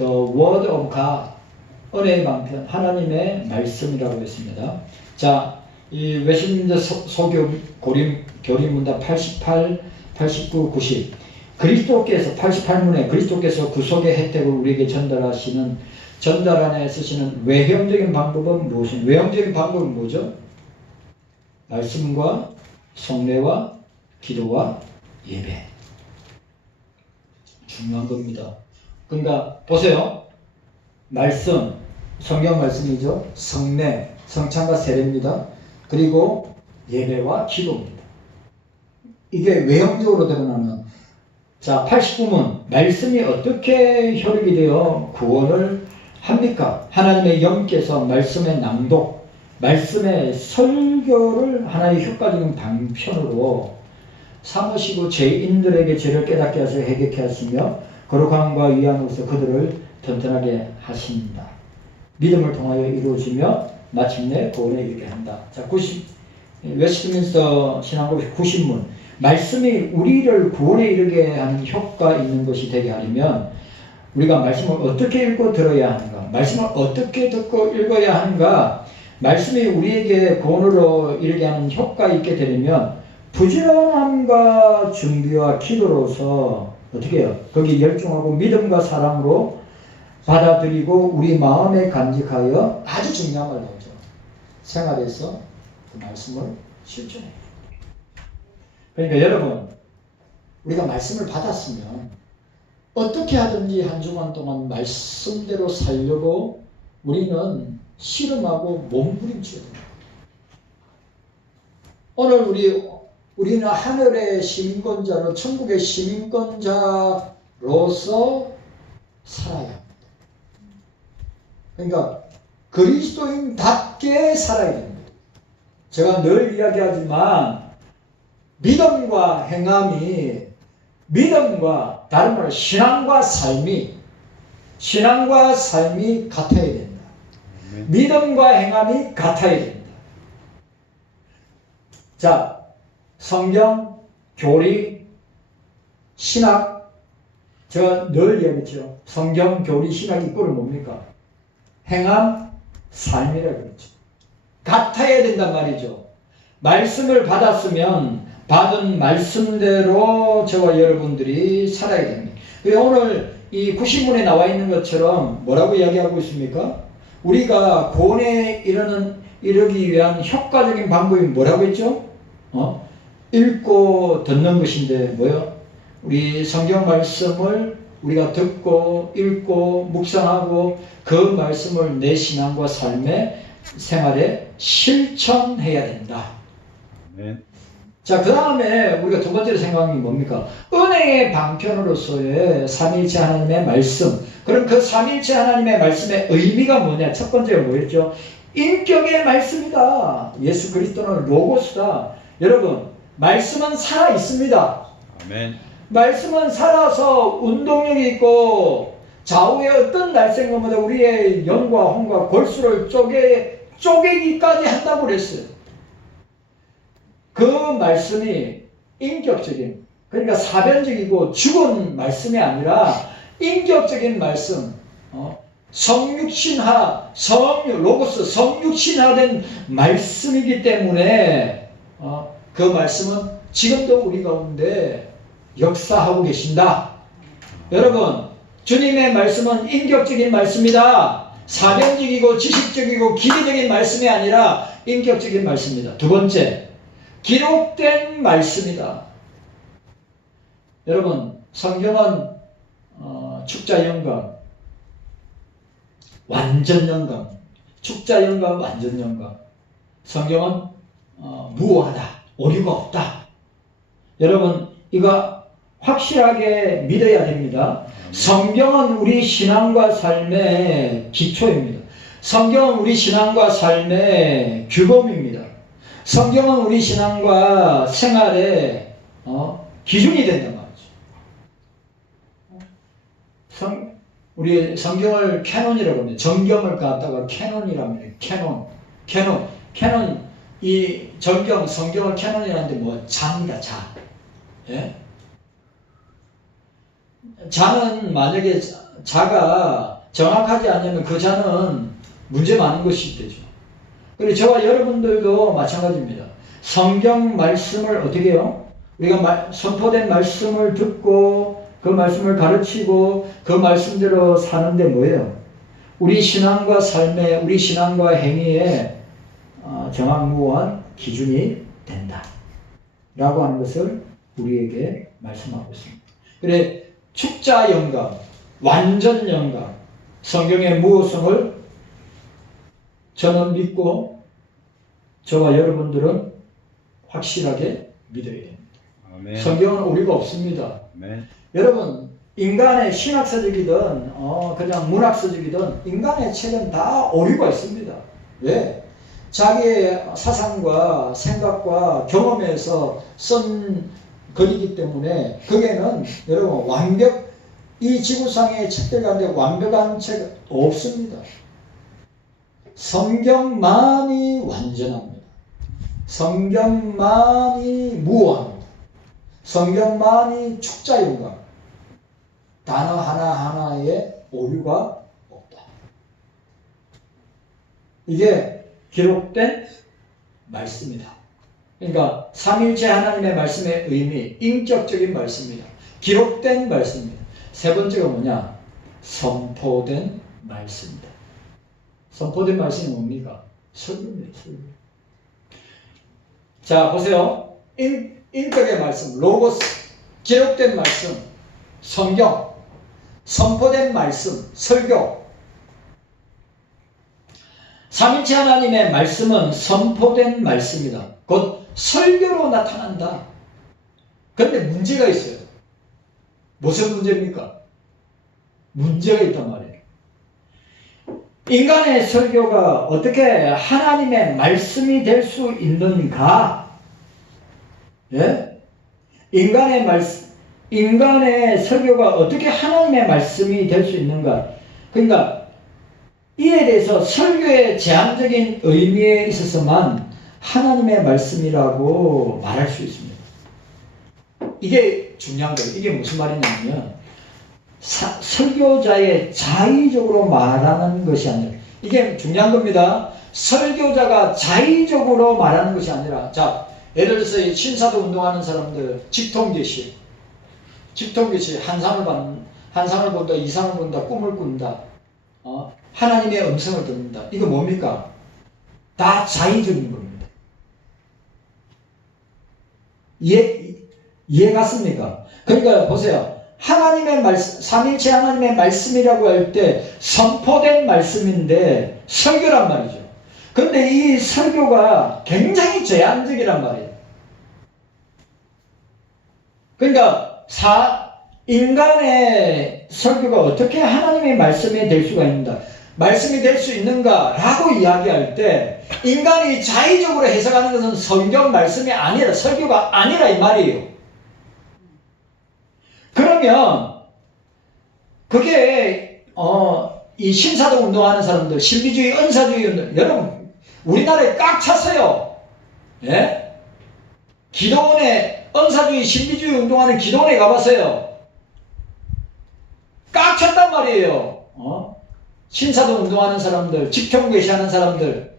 The Word of God, 은혜의 방편, 하나님의 말씀이라고 했습니다. 자, 이 웨스트민스터 소교 교리문답 88, 89, 90. 그리스도께서 88문에 그리스도께서 구속의 혜택을 우리에게 전달하시는 전달안에 쓰시는 외형적인 방법은 무엇입니까? 외형적인 방법은 뭐죠? 말씀과 성례와 기도와 예배. 중요한 겁니다. 그러니까 보세요. 말씀, 성경 말씀이죠. 성례, 성찬과 세례입니다. 그리고 예배와 기도입니다. 이게 외형적으로 드러나는, 자, 89문, 말씀이 어떻게 혈육이 되어 구원을 합니까? 하나님의 영께서 말씀의 낭독, 말씀의 설교를 하나의 효과적인 방편으로 삼으시고 죄인들에게 죄를 깨닫게 하시고 회개케 하시며 거룩함과 위안으로서 그들을 튼튼하게 하신다. 믿음을 통하여 이루어지며 마침내 구원에 이르게 한다. 자, 웨스트민스터 신앙고백 90문, 말씀이 우리를 구원에 이르게 하는 효과 있는 것이 되게 하려면 우리가 말씀을 어떻게 읽고 들어야 하는가? 말씀을 어떻게 듣고 읽어야 하는가? 말씀이 우리에게 구원으로 이르게 하는 효과 있게 되려면 부지런함과 준비와 기도로서 어떻게 해요? 거기 열중하고 믿음과 사랑으로 받아들이고 우리 마음에 간직하여 아주 중요한 말 나오죠. 생활에서 그 말씀을 실천해요. 그러니까 여러분, 우리가 말씀을 받았으면 어떻게 하든지 한 주간 동안 말씀대로 살려고 우리는 씨름하고 몸부림쳐야 됩니다. 오늘 우리는 하늘의 시민권자로 천국의 시민권자로서 살아야 합니다. 그러니까 그리스도인답게 살아야 됩니다. 제가 늘 이야기하지만 믿음과 행함이, 믿음과 다른 말로 신앙과 삶이 같아야 된다. 믿음과 행함이 같아야 된다. 자, 성경, 교리, 신학, 제가 늘 이야기했죠. 성경, 교리, 신학 이꼴은 뭡니까? 행함, 삶이라고 그랬죠. 같아야 된단 말이죠. 말씀을 받았으면 받은 말씀대로 저와 여러분들이 살아야 됩니다. 오늘 이 90문에 나와 있는 것처럼 뭐라고 이야기하고 있습니까? 우리가 구원에 이르기 위한 효과적인 방법이 뭐라고 했죠? 읽고 듣는 것인데 뭐요? 우리 성경 말씀을 우리가 듣고 읽고 묵상하고 그 말씀을 내 신앙과 삶의 생활에 실천해야 된다. 네. 자, 그 다음에 우리가 두 번째로 생각하는 게 뭡니까? 은혜의 방편으로서의 삼위일체 하나님의 말씀. 그럼 그 삼위일체 하나님의 말씀의 의미가 뭐냐? 첫 번째가 뭐였죠? 인격의 말씀이다. 예수 그리스도는 로고스다. 여러분, 말씀은 살아 있습니다. 아멘. 말씀은 살아서 운동력이 있고 좌우의 어떤 날쌘것마다 우리의 영과 혼과 골수를 쪼개기까지 한다고 그랬어요. 그 말씀이 인격적인, 그러니까 사변적이고 죽은 말씀이 아니라 인격적인 말씀, 성육신화, 로고스, 성육신화된 말씀이기 때문에 그 말씀은 지금도 우리 가운데 역사하고 계신다. 여러분, 주님의 말씀은 인격적인 말씀이다. 사변적이고 지식적이고 기계적인 말씀이 아니라 인격적인 말씀입니다. 두 번째, 기록된 말씀이다. 여러분, 성경은 축자 영감, 완전 영감, 축자 영감, 완전 영감. 성경은 무오하다, 오류가 없다. 여러분, 이거 확실하게 믿어야 됩니다. 성경은 우리 신앙과 삶의 기초입니다. 성경은 우리 신앙과 삶의 규범입니다. 성경은 우리 신앙과 생활의 기준이 된단 말이죠. 우리 성경을 캐논이라고 합니다. 정경을 갖다가 캐논이라고 합니다. 캐논. 이 성경을 캐논이라는데 뭐 자입니다. 자. 예? 자는 만약에 자가 정확하지 않으면 그 자는 문제 많은 것이 되죠. 그리고 저와 여러분들도 마찬가지입니다. 성경 말씀을 어떻게 해요? 우리가 선포된 말씀을 듣고 그 말씀을 가르치고 그 말씀대로 사는데 뭐예요? 우리 신앙과 삶에, 우리 신앙과 행위에 정확무한 기준이 된다 라고 하는 것을 우리에게 말씀하고 있습니다. 그래 축자 영감, 완전 영감, 성경의 무엇을 저는 믿고 저와 여러분들은 확실하게 믿어야 됩니다. 아멘. 성경은 오류가 없습니다. 아멘. 여러분 인간의 신학서적이든 그냥 문학서적이든 인간의 책은 다 오류가 있습니다. 왜? 자기의 사상과 생각과 경험에서 쓴 글이기 때문에 거기에는 여러분 이 지구상의 책들 가운데 완벽한 책 없습니다. 성경만이 완전합니다. 성경만이 무한합니다. 성경만이 축자인가 단어 하나하나에 오류가 없다. 이게 기록된 말씀이다. 그러니까 삼위일체 하나님의 말씀의 의미, 인격적인 말씀입니다. 기록된 말씀입니다. 세 번째가 뭐냐? 선포된 말씀입니다. 선포된 말씀이 뭡니까? 설교입니다. 설교. 자, 보세요. 인격의 말씀, 로고스, 기록된 말씀, 성경, 선포된 말씀, 설교. 삼위일체 하나님의 말씀은 선포된 말씀이다. 곧 설교로 나타난다. 그런데 문제가 있어요. 무슨 문제입니까? 문제가 있단 말이에요. 인간의 설교가 어떻게 하나님의 말씀이 될 수 있는가? 예? 인간의 설교가 어떻게 하나님의 말씀이 될 수 있는가? 그러니까 이에 대해서 설교의 제한적인 의미에 있어서만 하나님의 말씀이라고 말할 수 있습니다. 이게 중요한 거예요. 이게 무슨 말이냐면 설교자의 자의적으로 말하는 것이 아니라 이게 중요한 겁니다. 설교자가 자의적으로 말하는 것이 아니라 자, 예를 들어서 신사도 운동하는 사람들 직통계시 한상을 본다, 이상을 본다, 꿈을 꾼다, 하나님의 음성을 듣는다. 이거 뭡니까? 다 자의적인 겁니다. 이해 갔습니까? 그러니까 보세요. 하나님의 말씀, 삼위일체 하나님의 말씀이라고 할 때 선포된 말씀인데 설교란 말이죠. 그런데 이 설교가 굉장히 제한적이란 말이에요. 그러니까 인간의 설교가 어떻게 하나님의 말씀이 될 수가 있는가? 말씀이 될 수 있는가라고 이야기할 때 인간이 자의적으로 해석하는 것은 성경 말씀이 아니라 설교가 아니라 이 말이에요. 그러면 그게 이 신사도 운동하는 사람들, 신비주의, 은사주의 운동, 여러분 우리나라에 꽉 찼어요. 예? 기도원에 은사주의, 신비주의 운동하는 기도원에 가봤어요. 꽉 찼단 말이에요. 신사도 운동하는 사람들, 직통계시하는 사람들,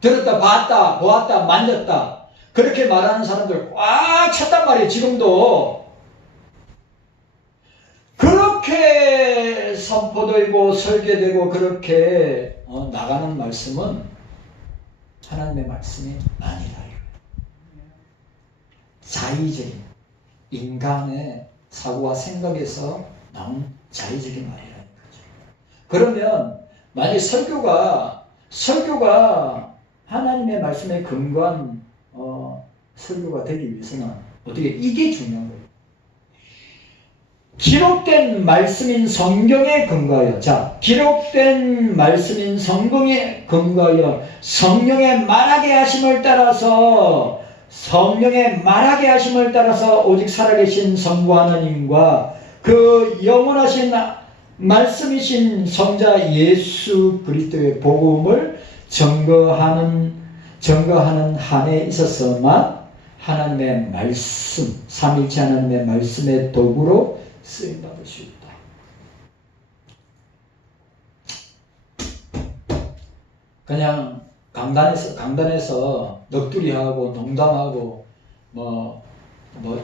들었다, 봤다, 보았다, 만졌다, 그렇게 말하는 사람들 꽉 찼단 말이에요. 지금도 그렇게 선포되고 설계되고 그렇게 나가는 말씀은 하나님의 말씀이 아니라 자의적인 인간의 사고와 생각에서 나온 자의적인 말이라는 거죠. 그러면 만약 설교가 하나님의 말씀에 근거한 설교가 되기 위해서는 어떻게 이게 중요한 거예요. 기록된 말씀인 성경에 근거하여, 자, 기록된 말씀인 성경에 근거하여 성령의 말하게 하심을 따라서 오직 살아계신 성부 하나님과 그 영원하신 말씀이신 성자 예수 그리스도의 복음을 증거하는 한에 있어서만 하나님의 말씀, 삼위일체 하나님의 말씀의 도구로 쓰임받을 수 있다. 그냥 강단에서 넋두리하고 농담하고 뭐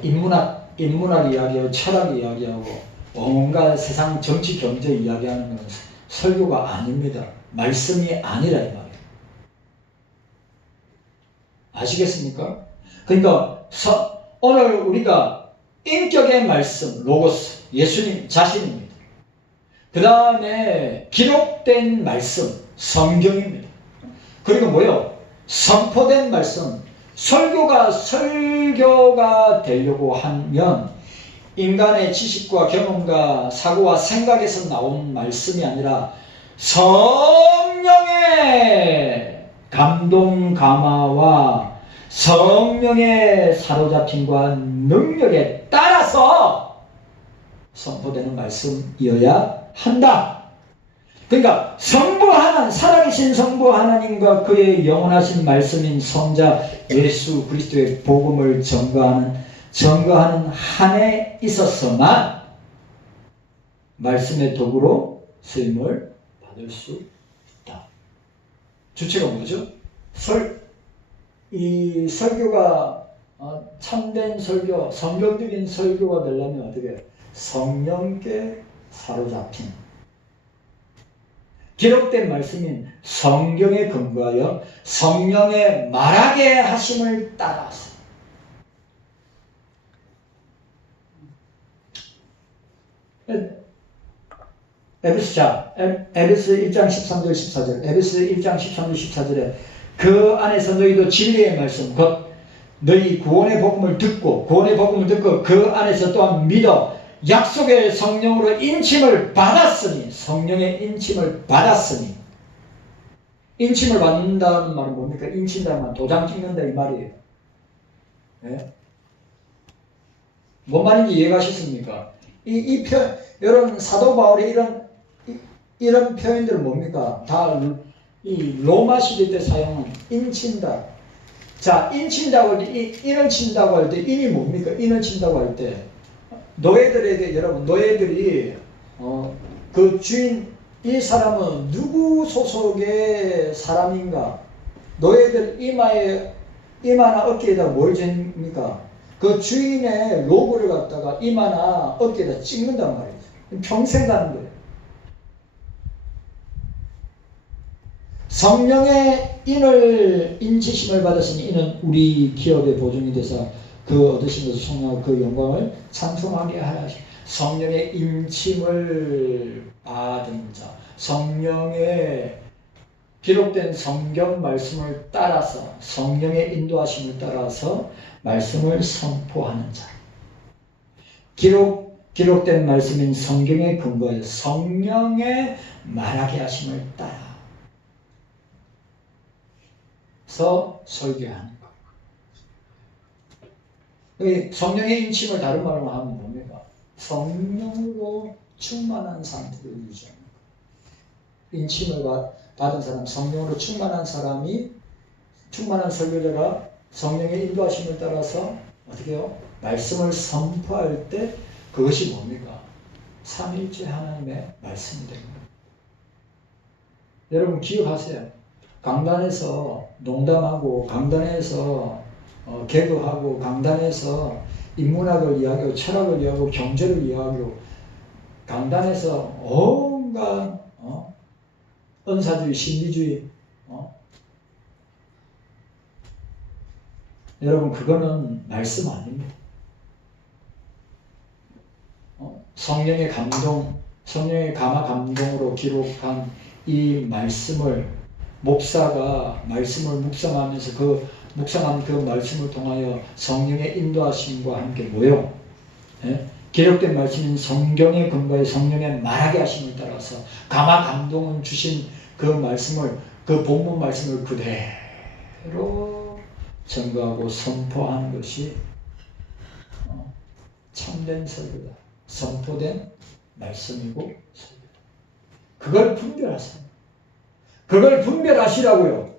인문학 이야기하고 철학 이야기하고 온갖 세상 정치 경제 이야기하는 것은 설교가 아닙니다. 말씀이 아니라 이 말이에요. 아시겠습니까? 그러니까 오늘 우리가 인격의 말씀, 로고스, 예수님 자신입니다. 그 다음에 기록된 말씀, 성경입니다. 그리고 뭐요? 선포된 말씀, 설교가 되려고 하면 인간의 지식과 경험과 사고와 생각에서 나온 말씀이 아니라 성령의 감동 감화와 성령의 사로잡힘과 능력에 따라서 선포되는 말씀이어야 한다. 그러니까 성부 하나님, 살아계신 성부 하나님과 그의 영원하신 말씀인 성자 예수 그리스도의 복음을 증거하는 한에 있어서만 말씀의 도구로 쓰임을 받을 수 있다. 주체가 뭐죠? 이 설교가 참된 설교, 성경적인 설교가 되려면 어떻게? 성령께 사로잡힌 기록된 말씀인 성경에 근거하여 성령의 말하게 하심을 따라서 에베소 1장 13절 14절 에베소 1장 13절 14절에 그 안에서 너희도 진리의 말씀 곧 너희 구원의 복음을 듣고 그 안에서 또한 믿어 약속의 성령으로 인침을 받았으니 성령의 인침을 받았으니 인침을 받는다는 말은 뭡니까? 인친다는 말 도장 찍는다 이 말이에요. 네? 뭔 말인지 이해가셨습니까? 여러분 사도 바울이 이런 표현들은 뭡니까? 다 이 로마 시대 때 사용한 인친다. 자, 인친다고 할 때, 인을 친다고 할 때, 인이 뭡니까? 인을 친다고 할 때, 노예들에게, 여러분, 노예들이, 그 주인, 이 사람은 누구 소속의 사람인가? 노예들 이마나 어깨에다 뭘 잽니까? 그 주인의 로고를 갖다가 이마나 어깨에다 찍는단 말이에요. 평생 가는 거예요. 성령의 인치심을 받았으니 이는 우리 기업의 보증이 돼서 그 얻으신 것을 성령과 그 영광을 찬송하게 하시. 성령의 인침을 받은 자, 성령의 기록된 성경 말씀을 따라서 성령의 인도하심을 따라서 말씀을 선포하는 자. 기록된 말씀인 성경의 근거에 성령의 말하게 하심을 따라 설교하는 것. 성령의 인침을 다른 말로 하면 뭡니까? 성령으로 충만한 상태를 유지하는 것. 인침을 받은 사람, 성령으로 충만한 사람이, 충만한 설교자가 성령의 인도하심을 따라서 어떻게 해요? 말씀을 선포할 때 그것이 뭡니까? 삼위일체 하나님의 말씀이 됩니다. 여러분 기억하세요. 강단에서 농담하고 강단에서 개그하고 강단에서 인문학을 이야기하고 철학을 이야기하고 경제를 이야기하고 강단에서 온갖 은사주의, 신비주의 여러분 그거는 말씀 아닙니다. 성령의 감동, 성령의 감화 감동으로 기록한 이 말씀을 목사가 말씀을 묵상하면서 묵상한 그 말씀을 통하여 성령의 인도하심과 함께 뭐요? 기록된 말씀인 성경의 근거에 성령의 말하게 하심을 따라서 감화 감동을 주신 그 말씀을, 그 본문 말씀을 그대로 증거하고 선포하는 것이 참된 설교다. 선포된 말씀이고 설교다. 그걸 분별하세요. 그걸 분별하시라고요.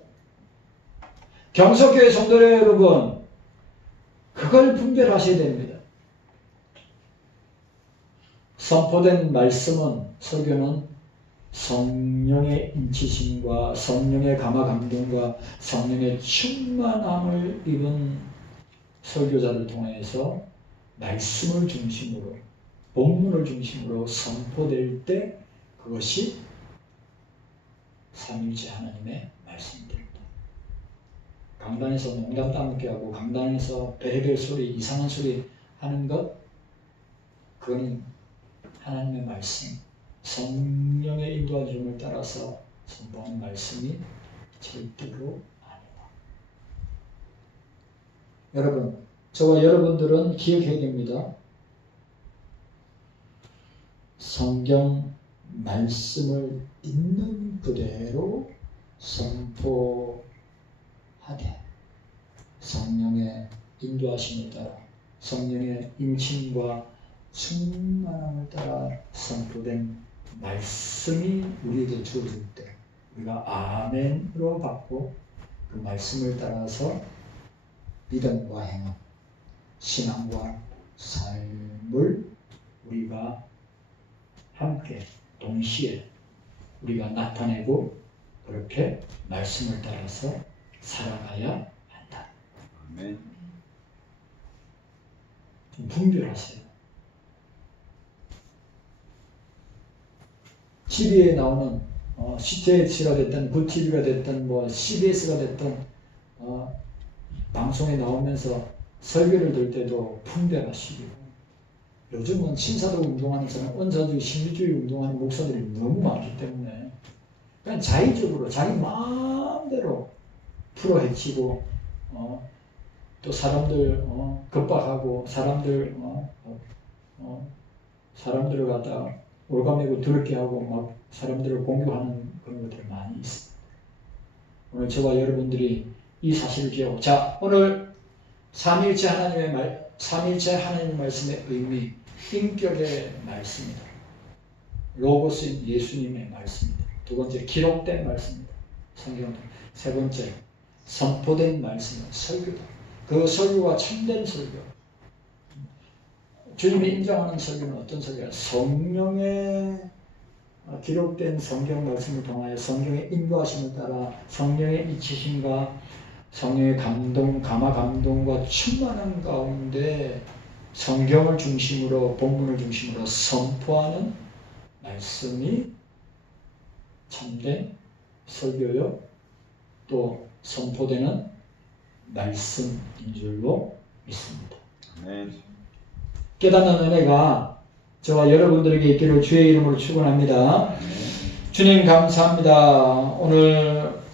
경석교회 성도 여러분, 그걸 분별하셔야 됩니다. 선포된 말씀은, 설교는 성령의 인치심과 성령의 감화 감동과 성령의 충만함을 입은 설교자를 통해서 말씀을 중심으로, 본문을 중심으로 선포될 때 그것이 삼위일체 하나님의 말씀이 됩니다. 강단에서 농담 따먹게 하고 강단에서 별의별 소리, 이상한 소리 하는 것, 그건 하나님의 말씀, 성령의 인도하심을 따라서 선포하는 말씀이 절대로 아니다. 여러분, 저와 여러분들은 기억해야 됩니다. 성경 말씀을 있는 그대로 선포하되 성령의 인도하심을 따라 성령의 인침과 충만함을 따라 선포된 말씀이 우리에게 주어질 때 우리가 아멘으로 받고 그 말씀을 따라서 믿음과 행함, 신앙과 삶을 우리가 함께 동시에 우리가 나타내고 그렇게 말씀을 따라서 살아가야 한다. 아멘. 좀 분별하세요. TV에 나오는 CTH가 됐든 굿TV가 됐든 뭐 CBS가 됐든 방송에 나오면서 설교를 들 때도 분별하시고, 요즘은 신사도 운동하는 사람, 은사주의, 신비주의 운동하는 목사들이 너무 많기 때문에 그냥 자의적으로 자기 마음대로 풀어헤치고 또 사람들 겁박하고 사람들을 갖다가 올가매고 더럽게 하고 막 사람들을 공격하는 그런 것들이 많이 있습니다. 오늘 저와 여러분들이 이 사실을 기억하고, 자, 오늘 삼위일체 하나님의 말씀의 의미, 인격의 말씀이다. 로고스인 예수님의 말씀이다. 두 번째, 기록된 말씀이다. 성경. 세 번째, 선포된 말씀은 설교다. 그 설교가 참된 설교. 주님이 인정하는 설교는 어떤 설교야? 성령의 기록된 성경 말씀을 통하여 성령의 인도하심을 따라 성령의 이치심과 성령의 감동, 감화 감동과 충만한 가운데 성경을 중심으로, 본문을 중심으로 선포하는 말씀이 참된 설교요, 또 선포되는 말씀인 줄로 믿습니다. 아멘. 깨닫는 은혜가 저와 여러분들에게 있기를 주의 이름으로 축원합니다. 주님 감사합니다. 오늘